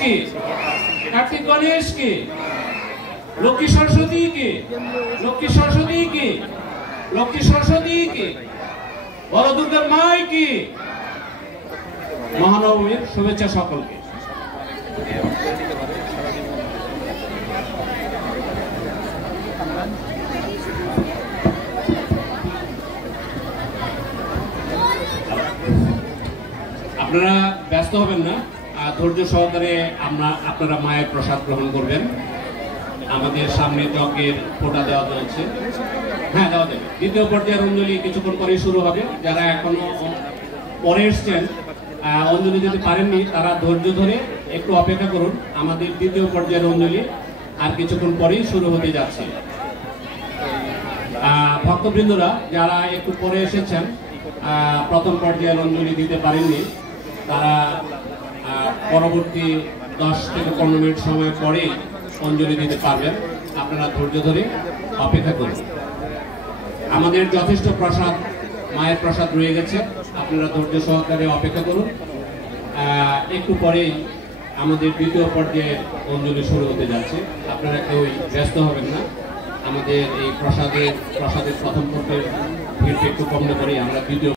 কি কার্তিক গণেশ কি লক্ষ্মী সরস্বতী কি লক্ষ্মী সরস্বতী কি লক্ষ্মী সরস্বতী কি বড় দুর্গার মাই কি। মহানবমীর শুভেচ্ছা সকলকে। আপনারা ব্যস্ত হবেন না, ধৈর্য সহকারে আপনারা মায়ের প্রসাদ গ্রহণ করবেন। আমাদের সামনে যজ্ঞের ফোঁটা দেওয়া চলছে। হ্যাঁ, দেওয়া যাবে। দ্বিতীয় পর্যায়ের অঞ্জলি কিছুক্ষণ পরে শুরু হবে। যারা এখনো পরে এসছেন অঞ্জলি যদি পারেননি তারা ধৈর্য ধরে একটু অপেক্ষা করুন। আমাদের দ্বিতীয় পর্যায়ের অঞ্জলি আর কিছুক্ষণ পরেই শুরু হতে যাচ্ছে। ভক্তবৃন্দরা যারা একটু পরে এসেছেন, প্রথম পর্যায়ের অঞ্জলি দিতে পারেননি, তারা পরবর্তী 10 থেকে 15 মিনিট সময় পরে অঞ্জলি দিতে পারবেন। আপনারা ধৈর্য ধরে অপেক্ষা করুন। আমাদের যথেষ্ট প্রসাদ, মায়ের প্রসাদ রয়ে গেছে। আপনারা ধৈর্য সহকারে অপেক্ষা করুন। একটু পরেই আমাদের দ্বিতীয় পর্যায়ে অঞ্জলি শুরু হতে যাচ্ছে। আপনারা কেউ ব্যস্ত হবেন না। আমাদের এই প্রসাদের প্রথম পর্যায়ে ভিড় একটু কমলে পরেই আমরা দ্বিতীয়